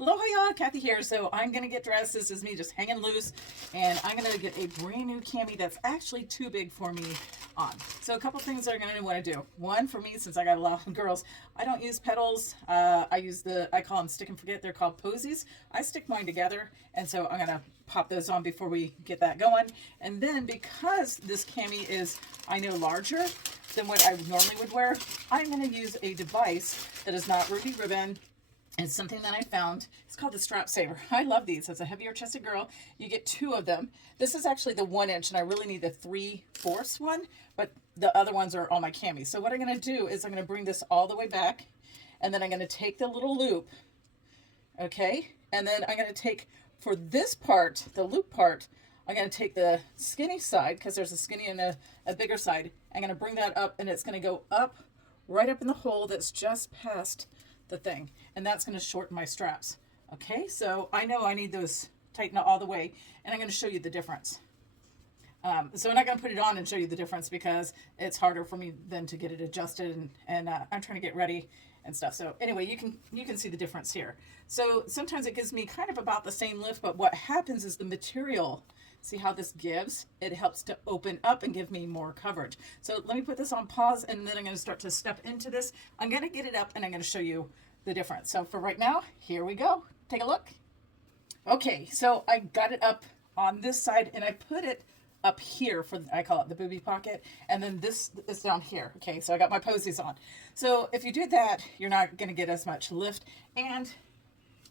Aloha y'all, Kathy here. So I'm going to get dressed. This is me just hanging loose. And I'm going to get a brand new cami that's actually too big for me on. So a couple things that I'm going to want to do. One, for me, since I got a lot of girls, I don't use petals. I call them stick and forget. They're called posies. I stick mine together. And so I'm going to pop those on before we get that going. And then because this cami is, I know, larger than what I normally would wear, I'm going to use a device that is not ruby ribbon. It's something that I found. It's called the Strap Saver. I love these. As a heavier chested girl, you get two of them. This is actually the 1 inch, and I really need the 3/4 one, but the other ones are all my camis. So what I'm going to do is I'm going to bring this all the way back, and then I'm going to take the little loop, okay? And then I'm going to take, for this part, the loop part, I'm going to take the skinny side, because there's a skinny and a bigger side. I'm going to bring that up, and it's going to go up, right up in the hole that's just past the thing, and that's going to shorten my straps. Okay, so I know I need those tightened all the way, and I'm going to show you the difference. So I'm not going to put it on and show you the difference because it's harder for me than to get it adjusted, and I'm trying to get ready and stuff. So anyway, you can see the difference here. So sometimes it gives me kind of about the same lift, but what happens is the material, see how this gives? It helps to open up and give me more coverage. So let me put this on pause, and then I'm going to start to step into this. I'm going to get it up, and I'm going to show you the difference. So for right now, here we go. Take a look. Okay, so I got it up on this side, and I put it up here for, I call it the booby pocket, and then this is down here. Okay, so I got my posies on. So if you do that, you're not going to get as much lift, and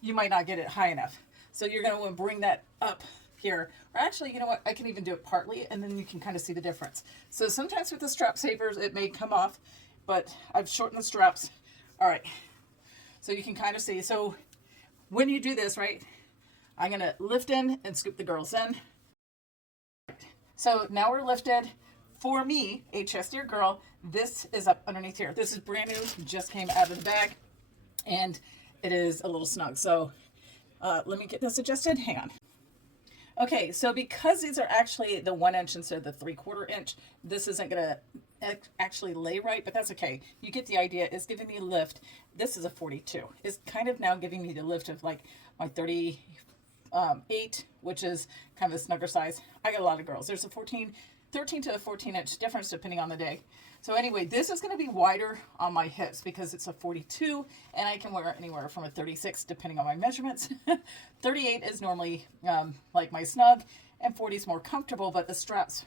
you might not get it high enough. So you're going to want to bring that up here, or actually, you know what, I can even do it partly, and then you can kind of see the difference. So sometimes with the strap savers it may come off, but I've shortened the straps. All right, so you can kind of see. So when you do this, right, I'm gonna lift in and scoop the girls in. So now we're lifted. For me, a chestier girl, this is up underneath here. This is brand new, just came out of the bag, and it is a little snug. So let me get this adjusted. Hang on. Okay, so because these are actually the 1 inch instead of the 3/4 inch, this isn't gonna actually lay right, but that's okay. You get the idea. It's giving me lift. This is a 42. It's kind of now giving me the lift of like my 38, which is kind of a snugger size. I got a lot of girls. There's a 13 to a 14 inch difference depending on the day. So anyway, this is going to be wider on my hips because it's a 42, and I can wear it anywhere from a 36 depending on my measurements. 38 is normally like my snug, and 40 is more comfortable, but the straps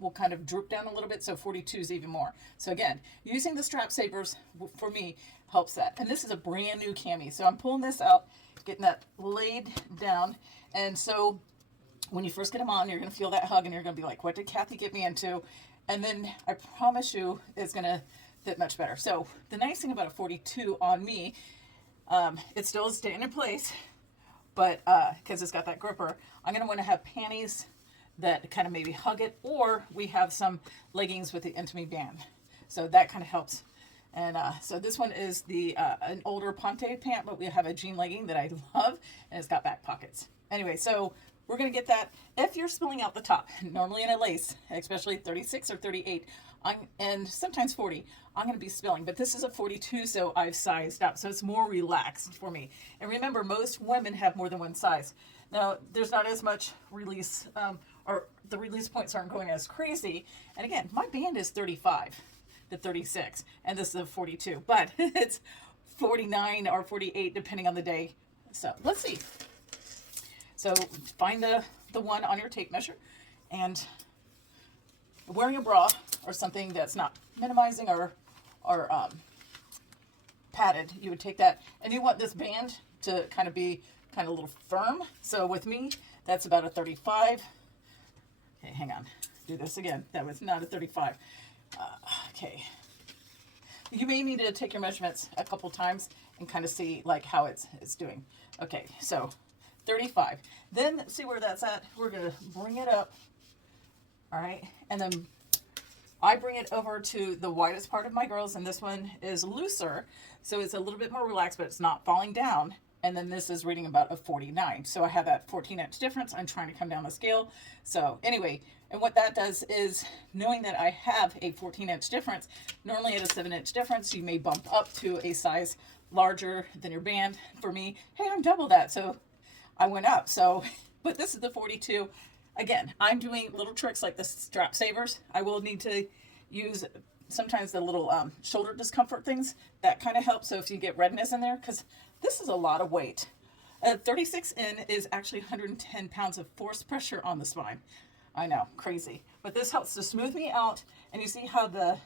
will kind of droop down a little bit, so 42 is even more. So again, using the strap savers for me helps that. And this is a brand new cami, so I'm pulling this out, getting that laid down, and so when you first get them on, you're going to feel that hug, and you're going to be like, what did Kathy get me into? And then I promise you it's going to fit much better. So the nice thing about a 42 on me, it still is staying in place, but because it's got that gripper, I'm going to want to have panties that kind of maybe hug it, or we have some leggings with the intimate band. So that kind of helps. And so this one is the an older Ponte pant, but we have a jean legging that I love, and it's got back pockets. Anyway, so we're going to get that. If you're spilling out the top, normally in a lace, especially 36 or 38, and sometimes 40, I'm going to be spilling. But this is a 42, so I've sized up. So it's more relaxed for me. And remember, most women have more than one size. Now, there's not as much release, or the release points aren't going as crazy. And again, my band is 35 to 36, and this is a 42. But it's 49 or 48, depending on the day. So let's see. So find the one on your tape measure, and wearing a bra or something that's not minimizing or padded, you would take that, and you want this band to kind of be kind of a little firm. So with me, that's about a 35. Okay, hang on. Do this again. That was not a 35. Okay. You may need to take your measurements a couple times and kind of see like how it's doing. Okay, so 35. Then see where that's at. We're going to bring it up. All right. And then I bring it over to the widest part of my girls, and this one is looser. So it's a little bit more relaxed, but it's not falling down. And then this is reading about a 49. So I have that 14-inch difference. I'm trying to come down the scale. So anyway, and what that does is, knowing that I have a 14-inch difference, normally at a 7-inch difference, you may bump up to a size larger than your band. For me, hey, I'm double that, so I went up. So, but this is the 42. Again, I'm doing little tricks like the strap savers. I will need to use sometimes the little shoulder discomfort things. That kind of helps. So if you get redness in there, because this is a lot of weight. 36 in is actually 110 pounds of force pressure on the spine. I know, crazy. But this helps to smooth me out. And you see how the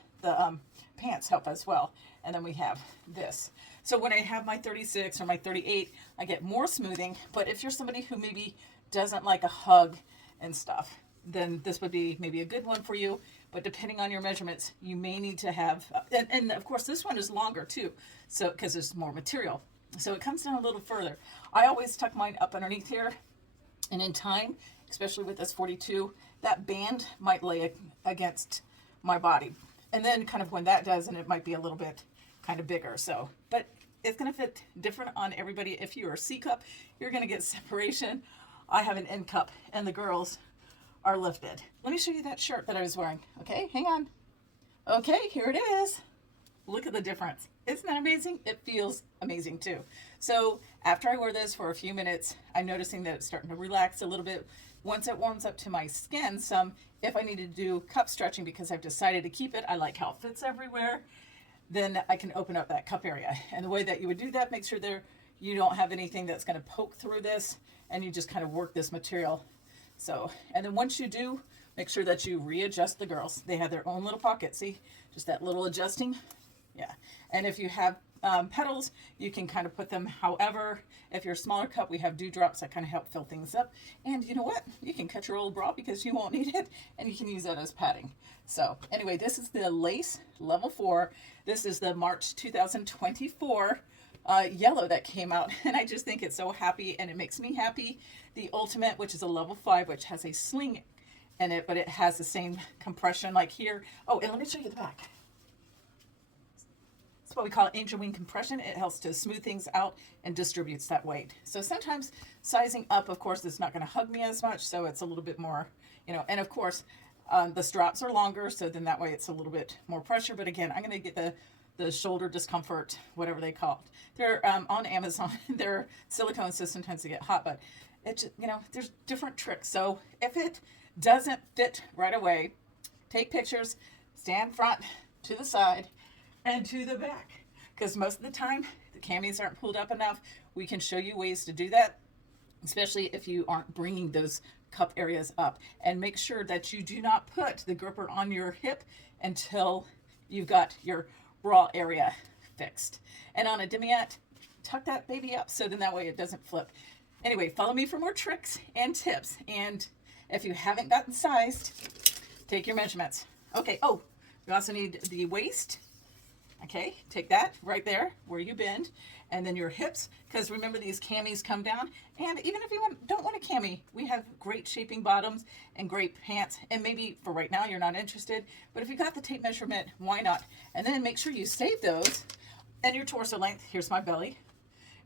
pants help as well. And then we have this. So when I have my 36 or my 38, I get more smoothing. But if you're somebody who maybe doesn't like a hug and stuff, then this would be maybe a good one for you. But depending on your measurements, you may need to have, and of course this one is longer too, so because there's more material. So it comes down a little further. I always tuck mine up underneath here, and in time, especially with this 42, that band might lay against my body. And then kind of when that does, and it might be a little bit kind of bigger. So, but it's going to fit different on everybody. If you're a C cup, you're going to get separation. I have an N cup, and the girls are lifted. Let me show you that shirt that I was wearing. Okay, hang on. Okay, here it is. Look at the difference. Isn't that amazing? It feels amazing too. So after I wear this for a few minutes, I'm noticing that it's starting to relax a little bit. Once it warms up to my skin some, if I need to do cup stretching because I've decided to keep it, I like how it fits everywhere, then I can open up that cup area. And the way that you would do that, make sure you don't have anything that's going to poke through this, and you just kind of work this material. So, and then once you do, make sure that you readjust the girls. They have their own little pocket. See, just that little adjusting. Yeah. And if you have petals, you can kind of put them however. If you're a smaller cup, we have dewdrops that kind of help fill things up. And you know what? You can cut your old bra because you won't need it, and you can use that as padding. So anyway, this is the Lace Level 4. This is the March 2024 yellow that came out, and I just think it's so happy, and it makes me happy. The Ultimate, which is a level 5, which has a sling in it, but it has the same compression like here. Oh, and let me show you the back. It's what we call angel wing compression. It helps to smooth things out and distributes that weight. So sometimes sizing up, of course, it's not going to hug me as much, so it's a little bit more, and of course, the straps are longer, so then that way it's a little bit more pressure. But again, I'm going to get the shoulder discomfort, whatever they call it. They're on Amazon. They're silicone, so sometimes they get hot, but it's, there's different tricks. So if it doesn't fit right away, take pictures, stand front, to the side, and to the back. Because most of the time, the camis aren't pulled up enough. We can show you ways to do that, especially if you aren't bringing those cup areas up. And make sure that you do not put the gripper on your hip until you've got your bra area fixed. And on a demiette, tuck that baby up so then that way it doesn't flip. Anyway, follow me for more tricks and tips. And if you haven't gotten sized, take your measurements. Okay, oh, you also need the waist. Okay, take that right there where you bend, and then your hips, because remember these camis come down. And even if you don't want a cami, we have great shaping bottoms and great pants. And maybe for right now you're not interested, but if you got the tape measurement, why not? And then make sure you save those and your torso length. Here's my belly,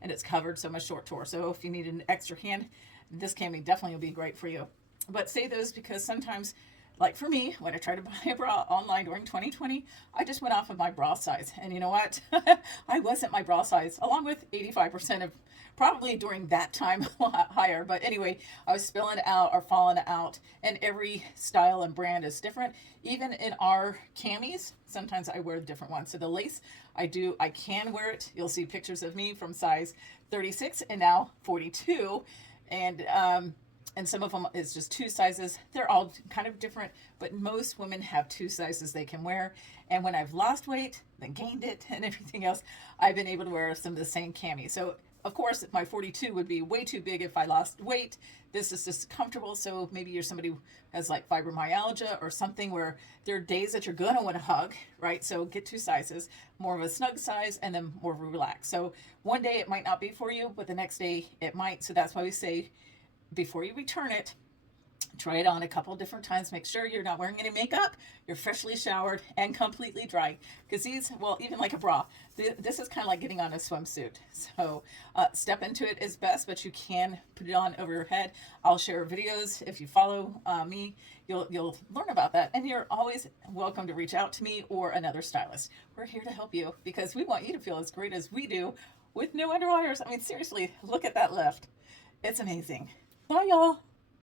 and it's covered, so my short torso. If you need an extra hand, this cami definitely will be great for you. But save those because sometimes, like for me, when I tried to buy a bra online during 2020, I just went off of my bra size. And you know what? I wasn't my bra size, along with 85% of probably during that time a lot higher. But anyway, I was spilling out or falling out, and every style and brand is different. Even in our camis, sometimes I wear different ones. So the lace, I can wear it. You'll see pictures of me from size 36 and now 42. And some of them is just 2 sizes. They're all kind of different, but most women have 2 sizes they can wear. And when I've lost weight, then gained it and everything else, I've been able to wear some of the same cami. So of course, my 42 would be way too big if I lost weight. This is just comfortable. So maybe you're somebody who has like fibromyalgia or something where there are days that you're going to want to hug, right? So get 2 sizes, more of a snug size and then more of a relaxed. So one day it might not be for you, but the next day it might. So that's why we say, before you return it, Try it on a couple different times. Make sure you're not wearing any makeup, you're freshly showered and completely dry. Because these, well, even like a bra, this is kind of like getting on a swimsuit. So step into it is best, but you can put it on over your head. I'll share videos. If you follow me, you'll learn about that. And you're always welcome to reach out to me or another stylist. We're here to help you because we want you to feel as great as we do with no underwires. I mean, seriously, look at that lift. It's amazing. Bye, y'all.